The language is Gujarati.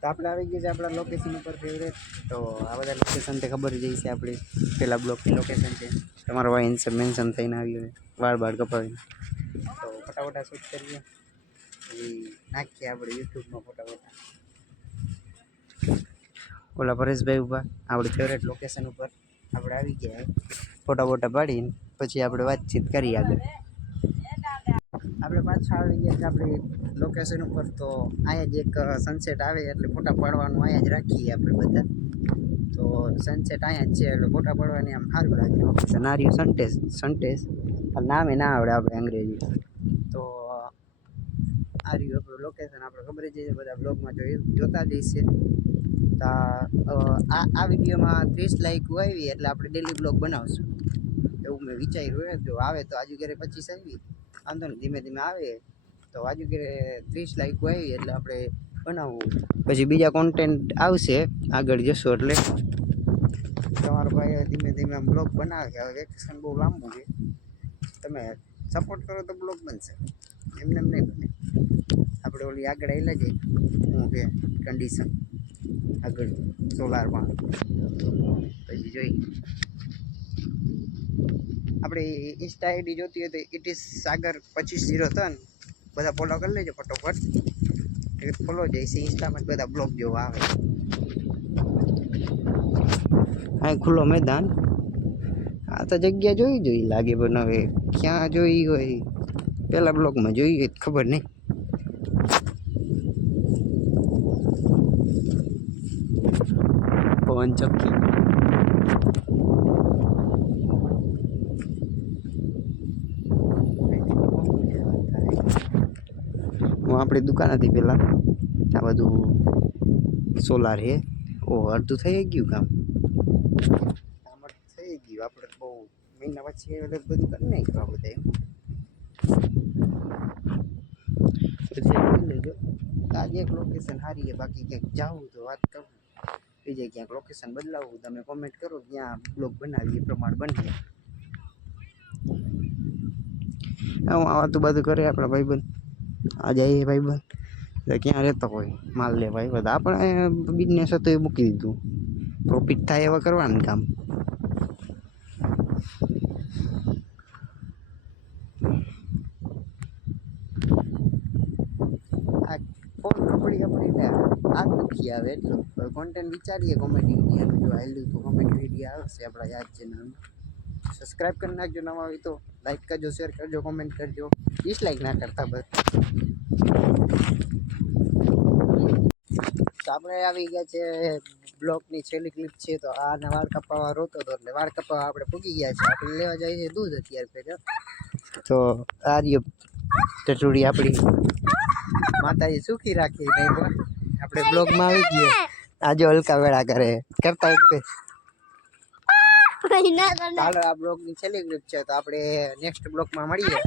તો આપણે આવી ગયું છે આપણા લોકેશન ઉપર ફેવરેટ. તો આ બધા લોકેશન તે ખબર જ છે આપણી પહેલાં બ્લોકની લોકેશન છે. તમારો ભાઈ મેન્શન થઈને આવ્યો હોય વાળ કપાવીને. તો ફટાફટા શૂટ કરીએ એ નાખીએ આપણે યુટ્યુબમાં ફટાફટા. ઓલા પરેશભાઈ ઉપર આપણી ફેવરેટ લોકેશન ઉપર આપણે આવી ગયા ફોટા પાડીને પછી આપણે વાતચીત કરીએ આગળ. આપણે પાછા આવી ગયા આપણી લોકેશન ઉપર. તો અહીંયા જ એક સનસેટ આવે એટલે ફોટા પાડવાનું અહીંયા જ રાખીએ આપણે બધા. તો સનસેટ અહીંયા જ છે એટલે ફોટા પાડવાની આમ સારું લાગે. સનારિયો સનટેસ નામે ના આવડે આપણે અંગ્રેજી. તો આ રહ્યું આપણું લોકેશન. આપણે ખબર જ છે બધા બ્લોગમાં જોતા જ છે. આ વિડીયોમાં 30 લાઈક આવી એટલે આપણે ડેલી બ્લોગ બનાવશું એવું મેં વિચાર્યું. જો આવે તો આજુ ઘરે 25 આવી વાંધો ને, ધીમે ધીમે આવે તો આજુ ઘરે 30 લાઈક આવી એટલે આપણે બનાવવું. પછી બીજા કોન્ટેન્ટ આવશે આગળ જશો એટલે. તમારો ભાઈ ધીમે ધીમે આમ બ્લોગ બનાવે છે. હવે વેકેશન બહુ લાંબુ છે, તમે સપોર્ટ કરો તો બ્લોગ બનશે, એમને નહીં બને. આપણે ઓલી આગળ આવેલા જઈએ હું કે કન્ડિશન આગળ સોલારમાં પછી જોઈ. આપણે ઇન્સ્ટા આઈડી જોતી હોય તો ઇટ ઇઝ સાગર 2503 બધા ફોલો કરી લેજો ફટોફટ. ફોલો જઈશે ઇન્સ્ટામાં બધા બ્લોગ જોવા આવે. હા ખુલ્લો મેદાન. આ તો જગ્યા જોઈ લાગે પણ હવે ક્યાં જોઈ હોય પેલા બ્લોગમાં જોઈ હોય ખબર નહીં. પવન ચક્કી હું આપણી દુકાન હતી પેલા. આ બધું સોલાર છે. અડધું થઈ ગયું કામ થઈ ગયું. આપણે બહુ મહિના પછી બધું કરી નાખ્યું આ બધા. લેજો આજે એક લોકેશન સારી છે, બાકી ક્યાંક જાવું તો વાત કરું. બીજે ક્યાંક લોકેશન બદલાવવું તમે કોમેન્ટ કરો, ત્યાં બ્લોગ બનાવીએ એ પ્રમાણે બનીએ. હું આ વાતું બધું કરે આપણા ભાઈબંધ. આ જઈએ ભાઈબંધ ક્યાં રહેતો હોય માલ લે ભાઈબંધ. આપણે બિઝનેસ હતો એ મૂકી દીધું. પ્રોફિટ થાય એવા કરવાનું કામ. આ ફોન આપણીને આ દુખી આવે એટલું કોન્ટેન્ટ વિચારીએ. કોમેડી વિડીયો જો આવેલું તો કોમેડી વિડીયો આવશે આપણા યાદ ચેનલમાં. સબસ્ક્રાઈબ કરી નાખજો. નવા હોય તો લાઈક કરજો, શેર કરજો, કોમેન્ટ કરજો. ડિસલાઈક ના કરતા બસ. તો આપણે આવી ગયા છે બ્લોગની છેલ્લી ક્લિપ છે. તો આને વાળ કપાવવા રોતો હતો એટલે વાળ કપાવવા આપણે પૂગી ગયા છે. આપણે લેવા જઈએ છીએ દૂધ અત્યારે ભેગા. તો આ રહ્યો ટટુડી આપણી માતાજી સુખી રાખી. નહીં પણ આપણે બ્લોગમાં આવી ગયો. આજે હલકા વેળા કરે કરતા વખતે. ચાલો આ બ્લોગની છેલ્લી ક્લિપ છે. તો આપણે નેક્સ્ટ બ્લોગમાં મળીએ.